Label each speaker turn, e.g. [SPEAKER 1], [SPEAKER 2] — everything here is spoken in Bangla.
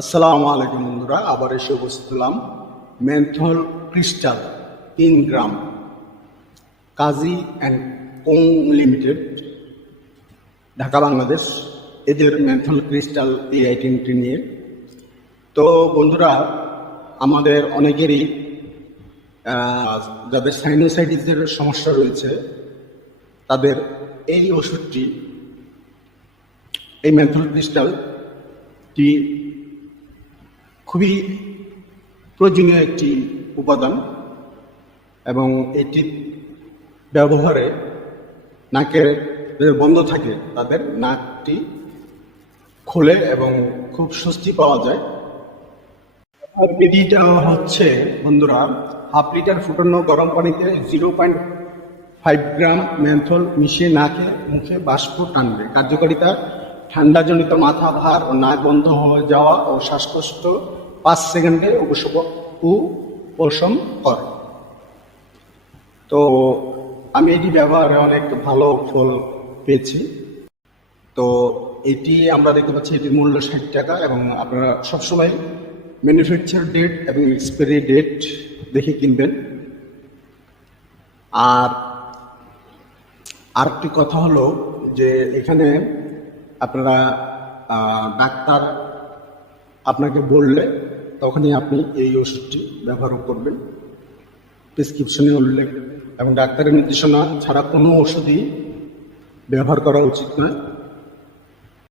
[SPEAKER 1] আসসালামু আলাইকুম বন্ধুরা, আবার এসে উপস্থিত মেন্থল ক্রিস্টাল, তিন gram. Kazi and co limited, Dhaka, Bangladesh. এদের মেন্থল ক্রিস্টাল এই আইটেমটি নিয়ে। তো বন্ধুরা, আমাদের অনেকেরই যাদের সাইনোসাইটিসের সমস্যা রয়েছে, তাদের এই ওষুধটি, এই মেন্থল ক্রিস্টালটি খুবই প্রয়োজনীয় একটি উপাদান এবং এটি ব্যবহারে নাকের বন্ধ থাকে, তাদের নাকটি খোলে এবং খুব স্বস্তি পাওয়া যায়। এটিটা হচ্ছে, বন্ধুরা, হাফ লিটার ফুটানো গরম পানিতে zero point five gram menthol মিশিয়ে নাকে, মুখে বাষ্প টানবে। কার্যকারিতা ঠান্ডাজনিত মাথা, ভার, ও নাক বন্ধ হয়ে যাওয়া ও শ্বাসকষ্ট পাঁচ সেকেন্ডে উপশম উপশম করে। তো আমি এটি ব্যবহারে অনেক ভালো ফল পেয়েছি। তো এটি আমরা দেখতে পাচ্ছি, এটির মূল্য ষাট টাকা এবং আপনারা সবসময় ম্যানুফ্যাকচার ডেট এবং এক্সপায়ারি ডেট দেখে কিনবেন। আর আরেকটি কথা হলো যে এখানে আপনারা ডাক্তার আপনাকে বললে তখনই আপনি এই ওষুধটি ব্যবহার করবেন। প্রেসক্রিপশনে উল্লেখ এবং ডাক্তারের নির্দেশনা ছাড়া কোনো ওষুধই ব্যবহার করা উচিত নয়।